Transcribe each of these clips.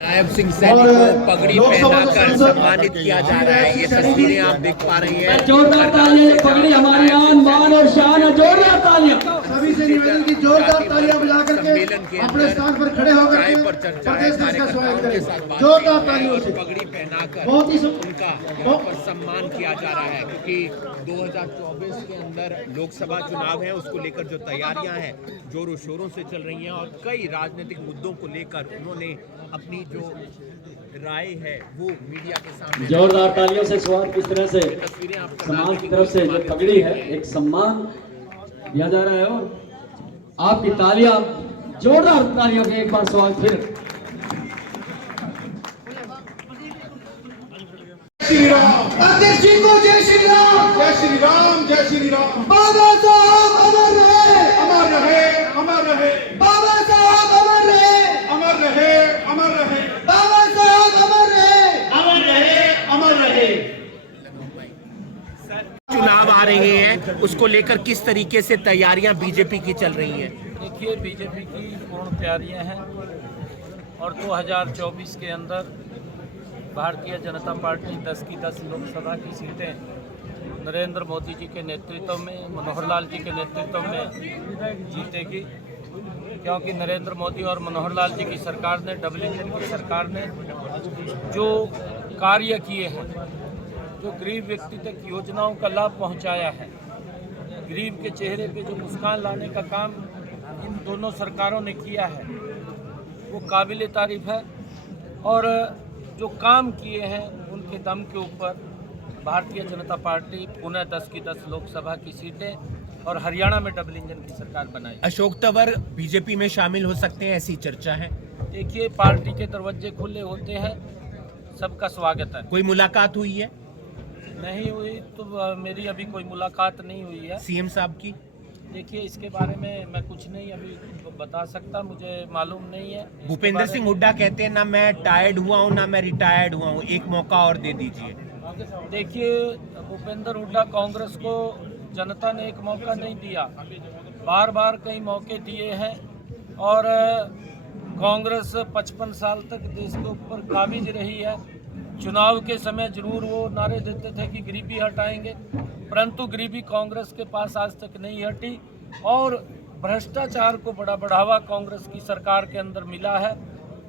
नायब सिंह सैनी को पगड़ी पहनाकर सम्मानित किया जा रहा है। ये तस्वीरें आप देख पा रही हैं। जोरदार तालियां, पगड़ी हमारी आन बान और शान है। जोरदार तालियां सभी से निवेदन की जोरदार तालियां बजा करके अपने स्थान पर खड़े होकर के प्रदेश देश का स्वागत करें। जोरदार तालियों से पगड़ी पहनाकर बहुत ही उनका यहाँ पर सम्मान किया जा रहा है, क्योंकि 2024 के अंदर लोकसभा चुनाव है, उसको लेकर जो तैयारियां हैं जोरों शोरों से चल रही हैं और कई राजनीतिक मुद्दों को लेकर उन्होंने अपनी जो राय है वो मीडिया के सामने। जोरदार तालियों से स्वागत। किस तरह से समाज की तरफ से जो पगड़ी है एक सम्मान दिया जा रहा है और आपकी तालियां, जोरदार तालियों के एक बार स्वागत फिर। अध्यक्ष जी को जय श्री राम। जय श्री राम, जय श्री राम। बाबा साहब अमर रहे, अमर रहे, अमर रहे। बाबा साहब अमर रहे, अमर रहे, अमर रहे। बाबा साहब अमर रहे, अमर रहे, अमर रहे। चुनाव आ रहे हैं, उसको लेकर किस तरीके से तैयारियां बीजेपी की चल रही हैं? देखिए, बीजेपी की पूर्ण तैयारियां हैं और 2024 के अंदर भारतीय जनता पार्टी 10 की 10 लोकसभा की सीटें नरेंद्र मोदी जी के नेतृत्व में, मनोहर लाल जी के नेतृत्व में जीतेगी, क्योंकि नरेंद्र मोदी और मनोहर लाल जी की सरकार ने, डबल इंजन की सरकार ने जो कार्य किए हैं, जो गरीब व्यक्ति तक योजनाओं का लाभ पहुंचाया है, गरीब के चेहरे पे जो मुस्कान लाने का काम इन दोनों सरकारों ने किया है, वो काबिल तारीफ है। और जो काम किए हैं उनके दम के ऊपर भारतीय जनता पार्टी पुनः 10 की 10 लोकसभा की सीटें और हरियाणा में डबल इंजन की सरकार बनाई। अशोक तंवर बीजेपी में शामिल हो सकते हैं, ऐसी चर्चा है। देखिए, पार्टी के दरवाजे खुले होते हैं, सबका स्वागत है। कोई मुलाकात हुई है? नहीं हुई तो मेरी अभी कोई मुलाकात नहीं हुई है सीएम साहब की। देखिए, इसके बारे में मैं कुछ नहीं अभी बता सकता, मुझे मालूम नहीं है। भूपेंद्र सिंह हुड्डा कहते हैं ना मैं टायर्ड हुआ हूँ ना मैं रिटायर्ड हुआ हूँ, एक मौका और दे दीजिए। देखिए, भूपेंद्र हुड्डा, कांग्रेस को जनता ने एक मौका नहीं दिया, बार बार कई मौके दिए हैं और कांग्रेस 55 साल तक देश के ऊपर काबिज रही है। चुनाव के समय जरूर वो नारे देते थे कि गरीबी हटाएंगे, परंतु गरीबी कांग्रेस के पास आज तक नहीं हटी और भ्रष्टाचार को बड़ा बढ़ावा कांग्रेस की सरकार के अंदर मिला है।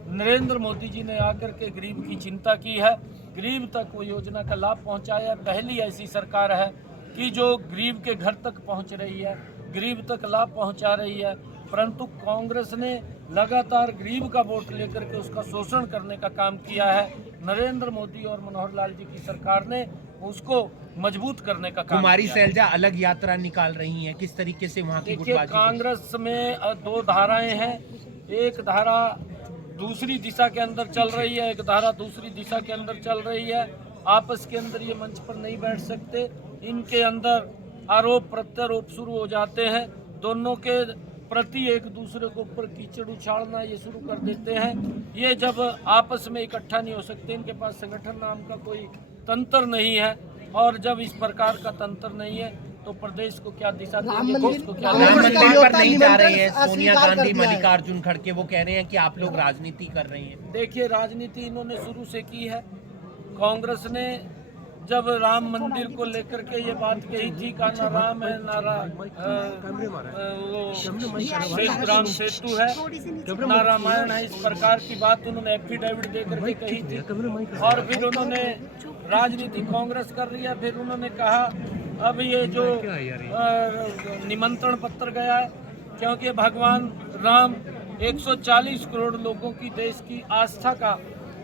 नरेंद्र मोदी जी ने आकर के गरीब की चिंता की है, गरीब तक वो योजना का लाभ पहुंचाया। पहली ऐसी सरकार है कि जो गरीब के घर तक पहुंच रही है, गरीब तक लाभ पहुंचा रही है, परंतु कांग्रेस ने लगातार गरीब का वोट लेकर के उसका शोषण करने का काम किया है। नरेंद्र मोदी और मनोहर लाल जी की सरकार ने उसको मजबूत करने का काम कुमारी किया। सैलजा अलग यात्रा निकाल रही हैं, किस तरीके से वहाँ की देखिए, गुटबाजी? कांग्रेस में 2 धाराएं हैं, एक धारा दूसरी दिशा के अंदर चल रही है, एक धारा दूसरी दिशा के अंदर चल रही है। आपस के अंदर ये मंच पर नहीं बैठ सकते, इनके अंदर आरोप प्रत्यारोप शुरू हो जाते हैं, दोनों के प्रति एक दूसरे के ऊपर कीचड़ उछालना ये शुरू कर देते हैं। ये जब आपस में इकट्ठा नहीं हो सकते, इनके पास संगठन नाम का कोई तंत्र नहीं है और जब इस प्रकार का तंत्र नहीं है तो प्रदेश को क्या दिशा देंगे, देश को क्या? राम मंदिर पर नहीं जा रहे हैं सोनिया गांधी, मल्लिकार्जुन खड़गे, वो कह रहे हैं कि आप लोग राजनीति कर रहे हैं। देखिए, राजनीति इन्होंने शुरू से की है। कांग्रेस ने जब राम मंदिर को लेकर के ये बात कही थी का ना राम है ना राम सेतु है ना रामायण है, इस प्रकार की बात उन्होंने एफिडेविट दे करके कही थी और फिर उन्होंने राजनीति कांग्रेस कर रही है। फिर उन्होंने कहा अब ये जो निमंत्रण पत्र गया है, क्योंकि भगवान राम 140 करोड़ लोगों की देश की आस्था का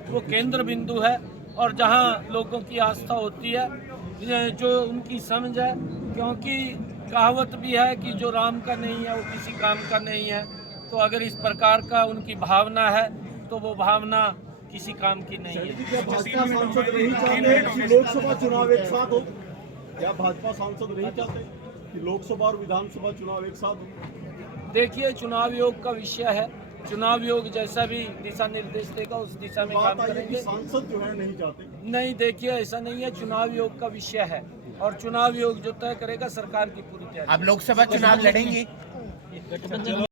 वो केंद्र बिंदु है और जहां लोगों की आस्था होती है, जो उनकी समझ है, क्योंकि कहावत भी है कि जो राम का नहीं है वो किसी काम का नहीं है। तो अगर इस प्रकार का उनकी भावना है तो वो भावना किसी काम की नहीं है। भाजपा सांसद नहीं चाहते कि लोकसभा चुनाव एक साथ हो? क्या भाजपा सांसद नहीं चाहते कि लोकसभा और विधानसभा चुनाव एक साथ हो? देखिए, चुनाव योग का विषय है, चुनाव योग जैसा भी दिशा निर्देश देगा उस दिशा में काम करेंगे। सांसद जो है नहीं चाहते? नहीं, देखिए, ऐसा नहीं है, चुनाव योग का विषय है और चुनाव योग जो तय करेगा सरकार की पूरी तैयारी। आप लोकसभा चुनाव लड़ेंगे?